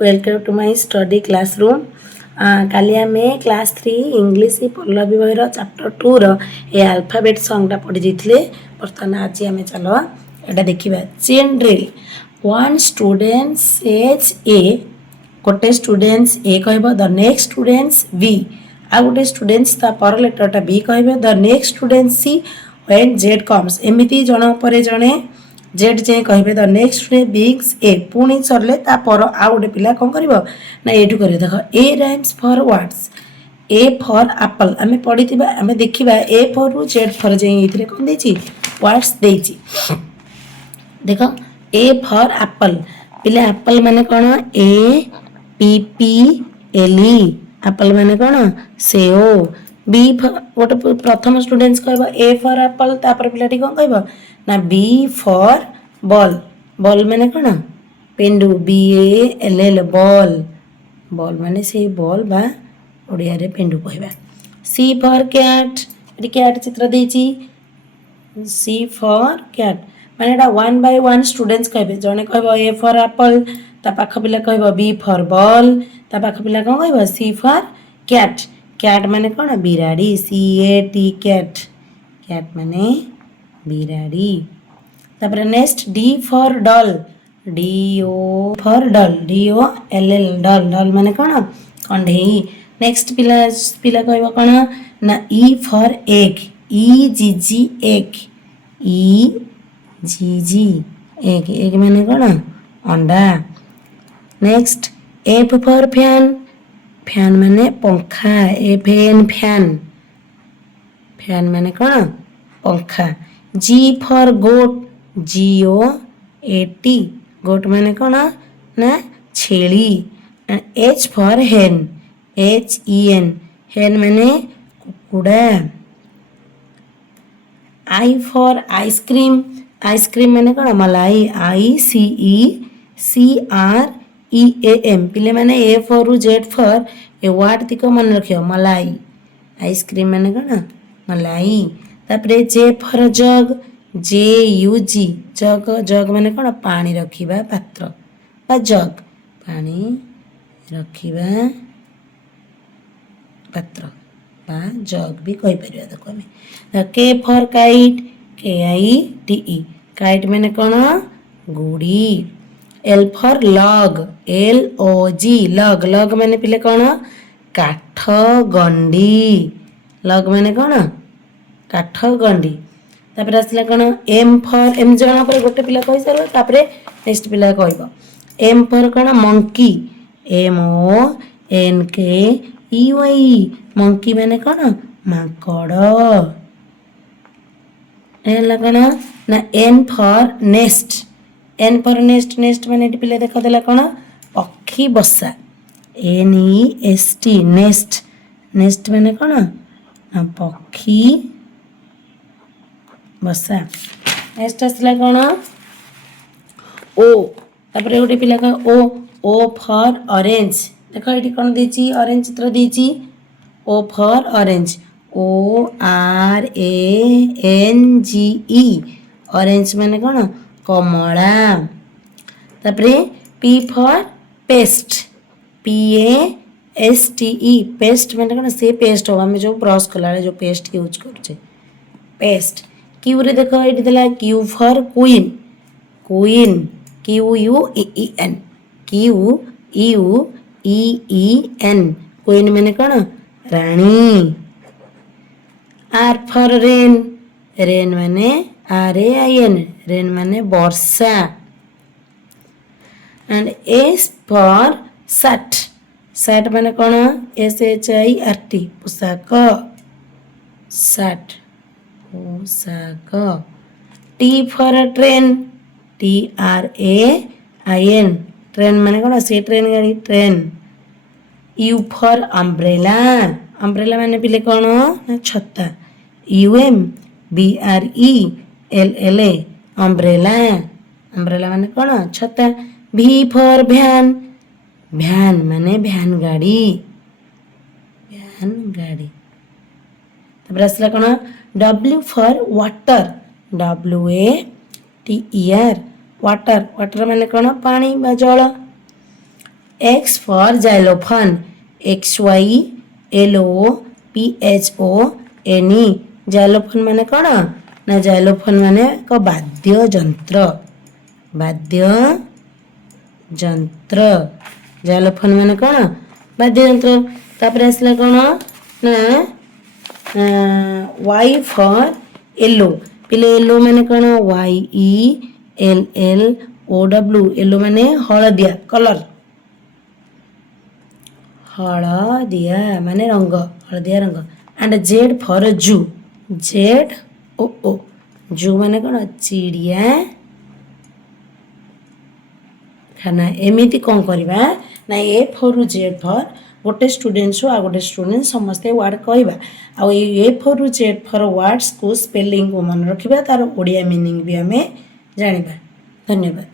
Welcome to my study classroom. काली आमे class 3 English पल्लवी बहिर चैप्टर 2 रो ए अल्फाबेट सॉन्ग टा पढ़ी जैथिले। बर्तमान आज आमे चलो एटा देखिबा। Chain drill. One student says A, गोटे स्टूडेंट्स ए कहबो, द नेक्स्ट स्टूडेंट्स बी, आ गोटे स्टूडेंट्स ता पर लेटर टा बी कहबो, the next student C, when Z comes. एमिति जण परे जणे जेड जे कहबे the next day begins A, पुणी सरले ता पर आ गोटे पिला कोन करबो ना एठु करियो। देखो ए rhymes for words. A for apple आमे पढितिबा, आमे देखिबा ए फॉर रु जेड फॉर जे इथरे कोन देछि वर्ड्स देछि। देखो ए फॉर एप्पल, पिले एप्पल माने कोन, A P P L E, apple माने कोन सेओ। बी गोटे प्रथम स्टूडेंट्स कहबो ए फॉर एप्पल, तापर पिलाटी कोन कहबो ना बी फॉर बॉल। बॉल माने कोन पेंडु, B A L L ball. Ball माने से बॉल बा ओडिया रे पेंडु कहबा। सी फॉर कैट, एटी कैट चित्र देछि। सी फॉर कैट माने एटा वन बाय वन स्टूडेंट्स कहबे। जने कहबो ए फॉर एप्पल, ता पाख पिला कहबो बी फॉर बॉल, ता पाख पिला कोन कहबो सी फॉर कैट। कैट माने कोन बिराड़ी, C A T cat, cat माने बिराड़ी। तापर next D for doll, D O for doll, D O L L doll. Doll माने कोन कंढेई। नेक्स्ट पिला कहबो कोन ना E for egg, E G G egg, E G G egg, egg माने कोन अंडा। Next F for fan, fan माने पंखा, एफ एन फैन, फैन माने कोन पंखा। जी for goat, ji O A T, गोट माने कोन ना छेली। एच फॉर हेन, एच ई एन, हेन माने कुकुड़ा। आई फॉर आइसक्रीम, आइसक्रीम माने कोन मलाई, आई सी ई सी आर ई ए एम। पिले माने A for Z for a word तिको मन रखियो मलाई, आइसक्रीम माने कोन मलाई। तापरे J for jug, J you जी, जग, जग माने कोन पानी रखिबा पात्र बा जग, पानी रखिबा पात्र बा जग भी कहि परिया। देखो हमें के फॉर काइट, के आई टी ई, काइट माने कोन गुड़ी। L for log, L O G, log, log माने पिले कोन काठ गंडी, लॉग माने कोन काठ गंडी। तापर आसला कोन एम फॉर, एम जणा पर गोटे पिला कहि सरबो, तापरे नेक्स्ट पिला कहबो एम फॉर कोन monkey, M O N K E Y, monkey माने कोन माकड़। एला कोन ना N for nest, N for nest, nest माने पिले देखा देला कोन पक्षी बसा, N E S T nest, nest माने कोन ना पक्षी बसा। नेक्स्ट आसला कोन ओ, तापरे गोटे पिला का ओ, ओ फॉर ऑरेंज। देखो एटी कोन देछि ऑरेंज चित्र देछि, O for orange, O R A N G E, orange माने कोन कमला। तापरे P for paste, P A S T E, paste माने कोन से पेस्ट हो, हम जो ब्रश कला जो पेस्ट यूज करछे पेस्ट। क्यू रे देखो एटी देला Q for queen, queen, Q U E E N, Q U E E N, queen माने कोन रानी। आर फॉर रेन, रेन माने R A I N, rain माने वर्षा। And S for shirt, shirt माने कोन S H I R T, पोशाक, shirt पोशाक। T for train, T R A I N, train माने कोन से ट्रेन गाड़ी, train. U for umbrella, umbrella माने पिले कोन ना छता, U M B R E L L A, umbrella, umbrella माने कोन छता। भी फॉर भ्यान, भ्यान माने भ्यान गाड़ी, भ्यान गाड़ी। तापर आसला कोन W for water, W A T E R, water, water माने कोन पानी बा जल। X for xylophone. XYLOPHONE. xylophone ମାନେ କ'ଣ ନା xylophone ମାନେ ଏକ ବାଦ୍ୟ ଯନ୍ତ୍ର xylophone ମାନେ କ'ଣ ବାଦ୍ୟ ଯନ୍ତ୍ର। ତାପରେ ଆସିଲା କ'ଣ ନା Y for yellow ପିଲେ yellow ମାନେ କ'ଣ YELLOW yellow ମାନେ ହଳଦିଆ କଲର୍ ହଳଦିଆ ମାନେ ରଙ୍ଗ ହଳଦିଆ ରଙ୍ଗ। And Z for zoo ZOO zoo ମାନେ କ'ଣ ଚିଡ଼ିଆ ଖାନା। ଏମିତି କ'ଣ କରିବା ନା A for Z for ଗୋଟେ ଷ୍ଟୁଡେଣ୍ଟରୁ ଆଉ ଗୋଟେ ଷ୍ଟୁଡେଣ୍ଟ ସମସ୍ତେ ୱାର୍ଡ଼ କହିବା ଆଉ ଏଇ A for Z for ୱାର୍ଡ଼ସକୁ ସ୍ପେଲିଂକୁ ମନେ ରଖିବା ତାର ଓଡ଼ିଆ ମିନିଂ ବି ଆମେ ଜାଣିବା। ଧନ୍ୟବାଦ।